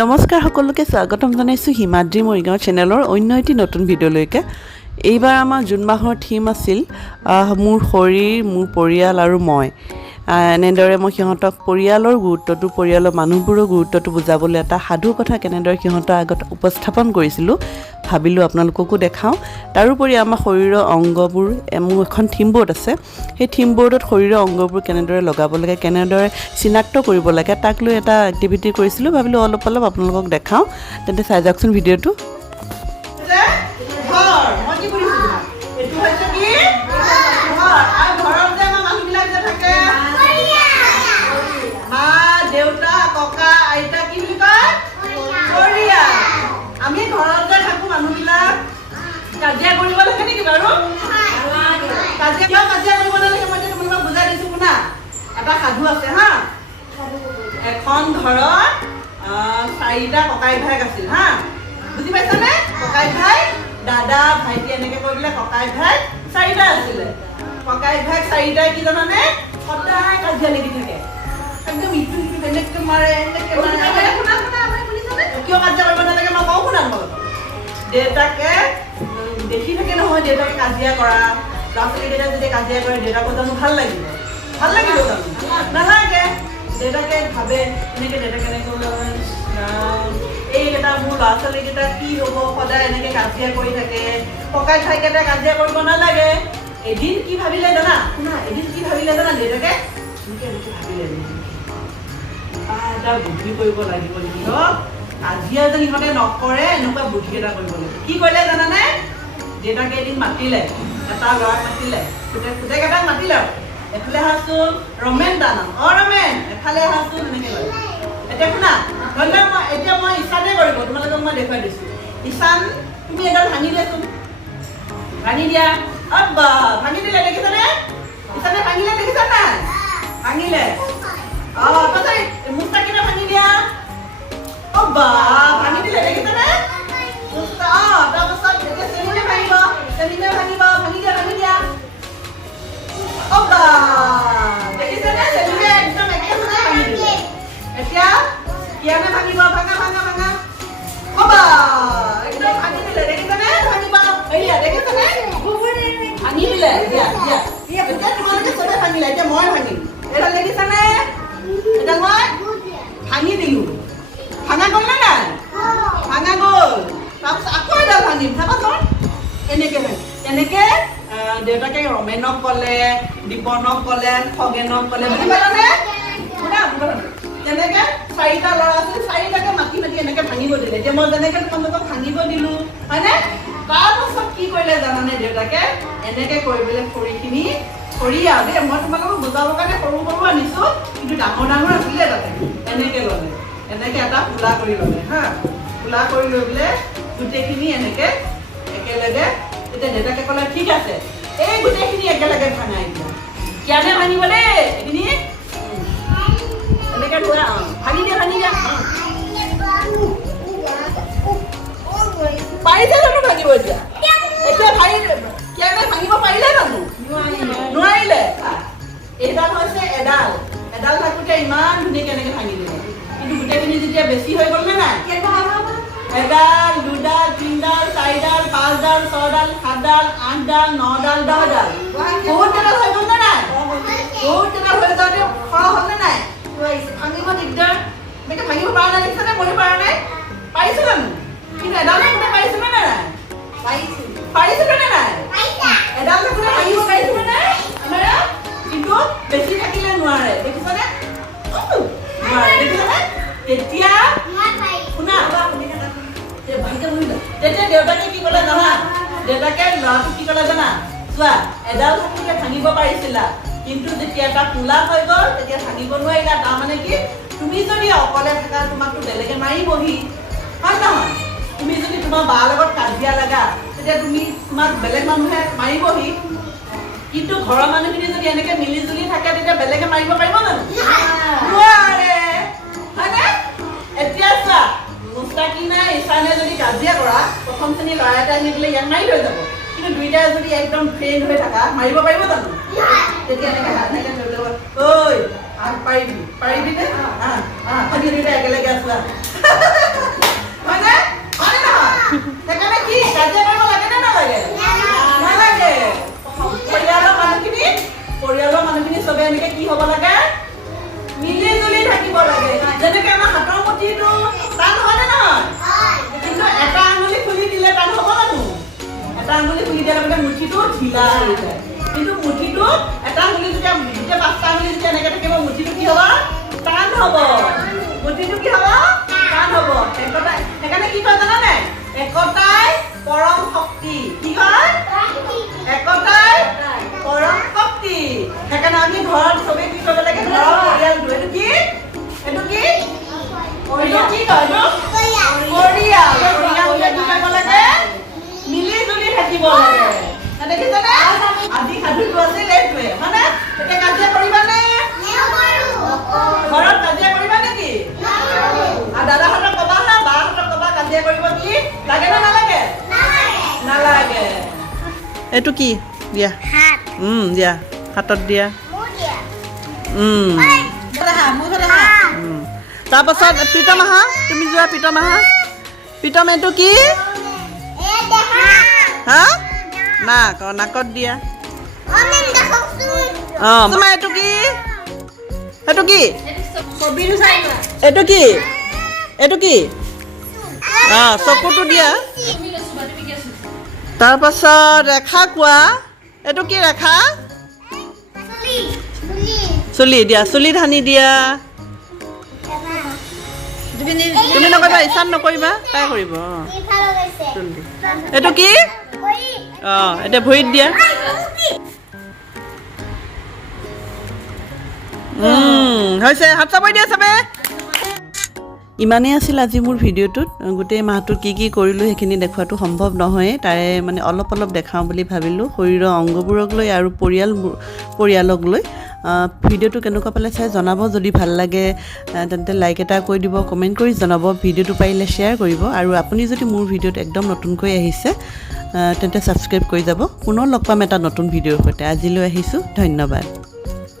নমস্কাৰ সকলোকে স্বাগতম জনাইছোঁ হিমাদ্ৰী মৰিগাঁও চেনেলৰ অন্য এটি নতুন ভিডিঅ'লৈকে। এইবাৰ আমাৰ জুন মাহৰ থিম আছিল মোৰ শৰীৰ, মোৰ পৰিয়াল আৰু মই। এনেদৰে মই সিহঁতক পৰিয়ালৰ গুৰুত্বটো, পৰিয়ালৰ মানুহবোৰৰ গুৰুত্বটো বুজাবলৈ এটা সাধু কথা কেনেদৰে সিহঁতৰ আগত উপস্থাপন কৰিছিলোঁ ভাবিলোঁ আপোনালোককো দেখাওঁ। তাৰোপৰি আমাৰ শৰীৰৰ অংগবোৰ, মোৰ এখন থিম ব'ৰ্ড আছে, সেই থিম ব'ৰ্ডত শৰীৰৰ অংগবোৰ কেনেদৰে লগাব লাগে, কেনেদৰে চিনাক্ত কৰিব লাগে তাক লৈ এটা এক্টিভিটি কৰিছিলোঁ। ভাবিলোঁ অলপ আপোনালোকক দেখাওঁ, তেন্তে চাই যাওকচোন ভিডিঅ'টো। আমি ঘৰত যে থাকো মানুহবিলাক কাজিয়া কৰিব লাগে নেকি বাৰু? কাজিয়া কৰিব নালাগে। মই তোমালোকক বুজাই দিছো শুনা। এটা সাধু আছে হা। এখন ঘৰত 4টা ককাই ভাইক আছিল হা। বুজি পাইছানে? ককাই ভাই, দাদা, ভাইটি এনেকে কৈ পেলাই ককাই ভাই 4টা আছিলে। ককাই ভাই 4টাই কি জানানে? সদায় কাজিয়া লাগি থাকে। একদম ইটো সিটো এনেকে মাৰে, এনেকে মাৰে। কিয় কাজিয়া কৰিব নালাগে মই কওঁ শুনা। দেউতাকে দেখি থাকে নহয় দেউতাকে কাজিয়া কৰা। ল'ৰা ছোৱালীকেইটা যদি কাজিয়া কৰে দেউতাকৰ জানো ভাল লাগিব? ভাল লাগিব জানো? নালাগে। দেউতাকে ভাবে এনেকে, দেউতাকে এনেকে এইকেইটা মোৰ ল'ৰা ছোৱালীকেইটা কি হ'ব, সদায় এনেকে কাজিয়া কৰি থাকে। ককাই ভাইকেইটা কাজিয়া কৰিব নালাগে। এদিন কি ভাবিলে জানা? শুনা, এদিন কি ভাবিলে জানা? দেউতাকে এনেকে এনেকে ভাবিলে এটা বুদ্ধি কৰিব লাগিব নেকি? কাজিয়া যেন ইহঁতে নকৰে এনেকুৱা বুদ্ধি এটা কৰিব লাগিব। কি কৰিলে জানানে? দেউতাকে এদিন মাতিলে, এটা ল'ৰাক মাতিলে, গোটেইকেইটাক মাতিলে আৰু এফালে আহাচোন ৰমেন দা নাম, ৰমেন এফালে আহাচোন এনেকে লয়। এতিয়া শুনা, ধৰি লওক এতিয়া মই ঈশানে কৰিব, তোমালোকক মই দেখুৱাই দিছো। ঈশান তুমি এডাল ভাঙি দিয়াচোন, ভাঙি দিয়া। বা ভাঙি দিলে, দেখিছানে? ঈশানে ভাঙিলে, দেখিছা নাই? ভাঙিলে। মুস্তাকিনে ভাঙি দিয়া। বা ভাঙি দিলে, দেখিছানে? তাৰপাছত এতিয়া চেমিনে ভাঙিব, চেমিনে ভাঙিব, ভাঙি দিয়া, ভাঙি দিয়া। বা দেখিছানে? চেমিনে একদম একেবাৰে ভাঙি দিলে। এতিয়া কিয়ানে ভাঙিব, ভাঙা ভাঙা ভাঙা। বা একদম ভাঙি দিলে, দেখিছানে? ভাঙিব, এয়া দেখিছানে? ভাঙি দিলে। এতিয়া তোমালোকে চবে ভাঙিলে, এতিয়া মই ভাঙিম। এডাল দেখিছানে? এতিয়া মই ভাঙি দিলো। ভাঙা গ'ল নে নাই? ভাঙা গ'ল। তাৰপিছত আকৌ এডাল ভাঙিম, চাবাচোন এনেকে ভাঙিম। এনেকে দেউতাকে ৰমেনক ক'লে, দীপনক ক'লে, খগেনক ক'লে, বুজি পালানে? তেনেকে 4টা ল'ৰা আছিল, 4টাকে মাতি মাতি এনেকে ভাঙিব দিলে। এতিয়া মই যেনেকে তোমালোকক ভাঙিব দিলো, হয়নে? তাৰপাছত কি কৰিলে জানানে? দেউতাকে এনেকে কৰিবলৈ খৰিখিনি, খৰি আৰু দেই, মই তোমালোকক বুজাবৰ কাৰণে সৰু সৰু আনিছো, কিন্তু ডাঙৰ ডাঙৰ আছিলে তাতে। এনেকে ল'লে, এনেকে এটা খোলা কৰি ল'লে হা। খোলা কৰি লৈ পেলাই গোটেইখিনি এনেকে একেলগে। তেতিয়া দেউতাকে ক'লে ঠিক আছে, এই গোটেইখিনি একেলগে ভাঙাই দিয়া। কিয়ানে ভাঙিব দেই এইখিনি। এনেকে ধৰা ভাঙি দিয়া, ভাঙি দিয়া। পাৰিছে জানো ভাঙিব? এতিয়া এতিয়া কিয়ানে ভাঙিব পাৰিলে জানো? নোৱাৰিলে। এইডাল হৈছে এডাল, এডাল থাকোতে ইমান ধুনীয়াকে এনেকে ভাঙি দিলে। কিন্তু গোটেইখিনি যেতিয়া বেছি হৈ গ'ল নে নাই? এডাল, দুডাল, 3ডাল, 4ডাল, 5ডাল, 6ডাল, 7ডাল, 8ডাল, 9ডাল, 10ডাল, বহুত কেইডাল হৈ গ'ল নে নাই? বহুত কেইডাল হৈ যাওঁতে খৰ হ'ল নে নাই? ভাঙিব দিগদাৰ। এনেকে ভাঙিব পৰা নাই, দেখিছানে? মই পৰা নাই। পাৰিছো জানো? কিন্তু এডাল থাকোতে পাৰিছিলো নে নাই? পাৰিছিলো নে নাই? এডাল থাকোতে ভাঙিব পাৰিছিলো নে? কিন্তু বেছি থাকিলে নোৱাৰে, দেখিছানে? নোৱাৰে, দেখিছানে? তেতিয়া শুনা, তেতিয়া দেউতাকে কি ক'লে জানা? দেউতাকে ল'ৰাটোক কি ক'লে জানা? চোৱা, এডাল থাকোতে ভাঙিব পাৰিছিলা, কিন্তু যেতিয়া এটা কোলা হৈ গ'ল তেতিয়া ভাঙিব নোৱাৰিলা। তাৰমানে কি, তুমি যদি অকলে থাকা তোমাকতো বেলেগে মাৰিবহি, হয় নহয়? তুমি যদি তোমাৰ বাৰ লগত কাজিয়া লাগা তেতিয়া তোমাক বেলেগ মানুহে মাৰিবহি। কিন্তু ঘৰৰ মানুহখিনি যদি এনেকে মিলি জুলি থাকে তেতিয়া বেলেগে মাৰিব পাৰিব জানো? নোৱাৰে, হয়নে? এতিয়া চোৱা, মুস্তাকিনা ঈশানে যদি কাজিয়া কৰা, প্ৰথম শ্ৰেণীৰ ল'ৰা এটা আহি পেলাই ইয়াক মাৰি লৈ যাব। কিন্তু দুইটাই যদি একদম ফ্ৰেণ্ড হৈ থাকা, মাৰিব পাৰিব জানো? তেতিয়া এনেকে হাত এনেকে ধৰি ল'ব, ঐ আগ পাৰিবি। পাৰিবিনে আমি দুইটা একেলগে আছো হয়নে হয়নে নহয় সেইকাৰণে কি কাজিয়া কৰিব লাগে নে নালাগে নালাগে পৰিয়ালৰ মানুহখিনি চবে এনেকে কি হ'ব লাগে মিলি জুলি থাকিব লাগে যেনেকে আমাৰ হাতৰ মুঠিটো টান হয়নে নহয় কিন্তু এটা আঙুলি খুলি দিলে টান হ'ব জানো এটা আঙুলি খুলি দিয়াৰ লগে মুঠিটো ঢিলা হৈ যায় কিন্তু মুঠিটো এটা আঙুলি যেতিয়া গোটেই পাঁচটা আঙুলি যেতিয়া এনেকে থাকিব মুঠিটো কি হ'ব টান হ'ব মুঠিটো কি হ'ব টান হ'ব একতাই সেইকাৰণে কি কয় জানানে একতাই পৰম শক্তি কি কয় একতাই পৰম শক্তি সেইকাৰণে আমি ঘৰত চবেই কি কৰিব লাগে ঘৰৰ পৰিয়ালটো এইটো কি কি কয় পৰিয়ালটোৱে কি কৰিব লাগে মিলি জুলি থাকিব লাগে দেখিছেনে আজি সাধুটো আছিল এইটোৱে মানে এতিয়া কাজিয়া কৰিবানে ঘৰত কাজিয়া কৰিবা নেকি দাদাহঁতক ক'বা না বাহঁতক ক'বা কাজিয়া কৰিব কি লাগে নে নালাগে নালাগে এইটো কি দিয়া দিয়া হাতত দিয়া তাৰপাছত প্ৰীতম আহা তুমি যোৱা প্ৰীতম আহা প্ৰীতম এইটো কি হা নাকত দিয়া তোমাৰ এইটো কি এইটো কি এইটো কি চকুটো দিয়া তাৰপাছত ৰেখা কোৱা এইটো কি ৰেখা চুলি দিয়া চুলিত সানি দিয়া তুমি নকৰিবা ইচান নকৰিবা তাই কৰিব এইটো কি এতিয়া ভৰিত দিয়া হৈছে হাত চাপৰি দিয়া চবে ইমানেই আছিল আজি মোৰ ভিডিঅ'টোত গোটেই মাহটোত কি কি কৰিলোঁ সেইখিনি দেখুৱাটো সম্ভৱ নহয়ে তাৰে মানে অলপ দেখাওঁ বুলি ভাবিলোঁ শৰীৰৰ অংগবোৰক লৈ আৰু পৰিয়ালক লৈ ভিডিঅ'টো কেনেকুৱা পালে চাই জনাব যদি ভাল লাগে তেন্তে লাইক এটা কৰি দিব কমেণ্ট কৰি জনাব ভিডিঅ'টো পাৰিলে শ্বেয়াৰ কৰিব আৰু আপুনি যদি মোৰ ভিডিঅ'ত একদম নতুনকৈ আহিছে তেন্তে ছাবস্ক্ৰাইব কৰি যাব পুনৰ লগ পাম এটা নতুন ভিডিঅ'ৰ সৈতে আজিলৈ আহিছোঁ ধন্যবাদ